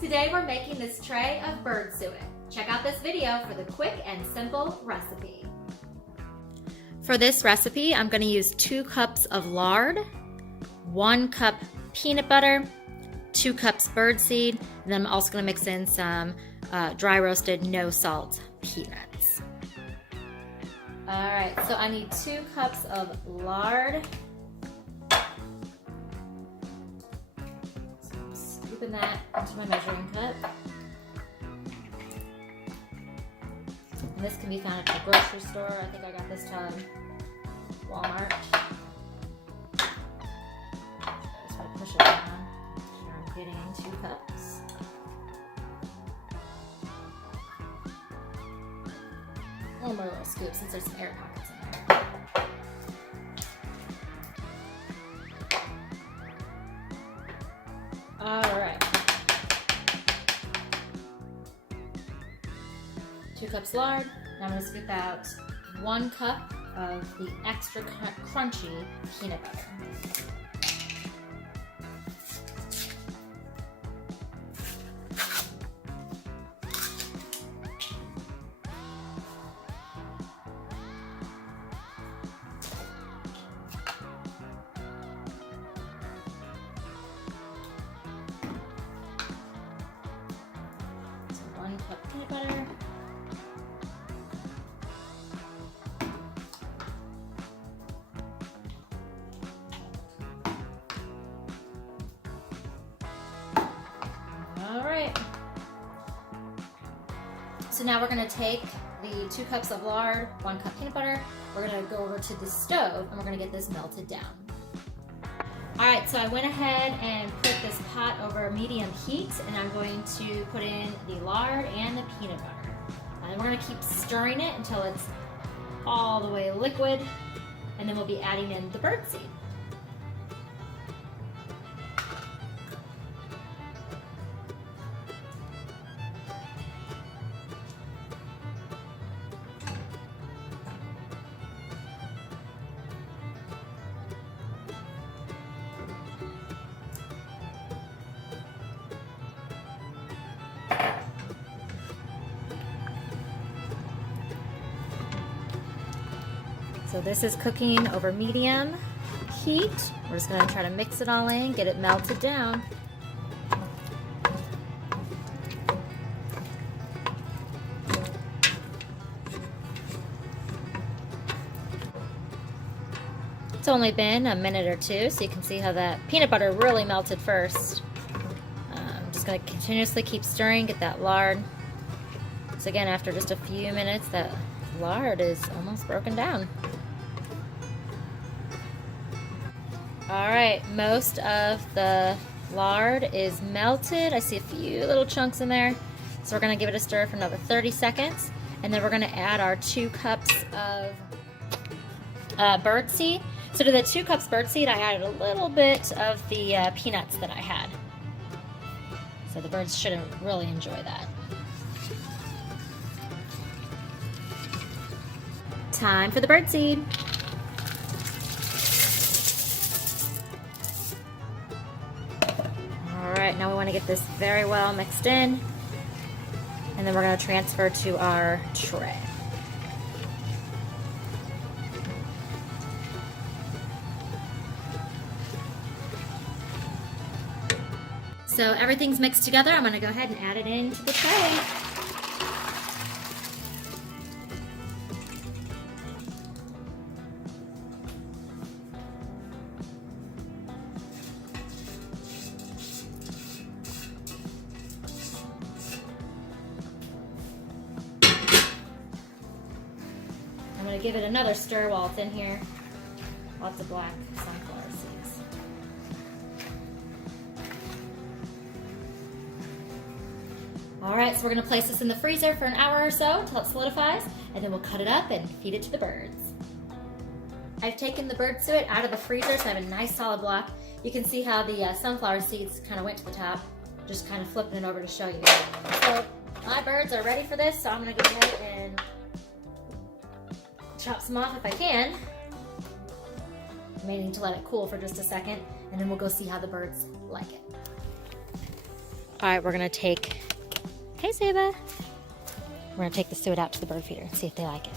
Today we're making this tray of bird suet. Check out this video for the quick and simple recipe. For this recipe, I'm going to use 2 cups of lard, 1 cup peanut butter, 2 cups birdseed, and then I'm also going to mix in some dry roasted no salt peanuts. Alright, so I need 2 cups of lard. So I'm scooping that into my measuring cup. And this can be found at the grocery store. I think I got this tub Walmart. Just want to push it down. Make sure I'm getting 2 cups. One more little scoop since there's some air pockets in there. All right. 2 cups lard. Now I'm going to scoop out 1 cup of the extra crunchy peanut butter. So 1 cup peanut butter. So now we're going to take the 2 cups of lard, 1 cup peanut butter, we're going to go over to the stove and we're going to get this melted down. Alright, so I went ahead and put this pot over medium heat and I'm going to put in the lard and the peanut butter. And we're going to keep stirring it until it's all the way liquid, and then we'll be adding in the birdseed. So this is cooking over medium heat. We're just going to try to mix it all in, get it melted down. It's only been a minute or 2, so you can see how that peanut butter really melted first. I'm just going to continuously keep stirring, get that lard. So again, after just a few minutes, that lard is almost broken down. Alright, most of the lard is melted. I see a few little chunks in there. So we're going to give it a stir for another 30 seconds. And then we're going to add our 2 cups of birdseed. So to the 2 cups birdseed, I added a little bit of the peanuts that I had. So the birds should really enjoy that. Time for the birdseed. Alright, now we want to get this very well mixed in, and then we're going to transfer to our tray. So everything's mixed together. I'm going to go ahead and add it into the tray. I'm going to give it another stir while it's in here. Lots of black sunflower seeds. Alright, so we're going to place this in the freezer for an hour or so until it solidifies, and then we'll cut it up and feed it to the birds. I've taken the bird suet out of the freezer, so I have a nice solid block. You can see how the sunflower seeds kind of went to the top. Just kind of flipping it over to show you. So my birds are ready for this, so I'm going to go ahead and chop some off if I can. I may need to let it cool for just a second, and then we'll go see how the birds like it. All right, we're gonna take, hey Zeba. We're gonna take the suet out to the bird feeder and see if they like it.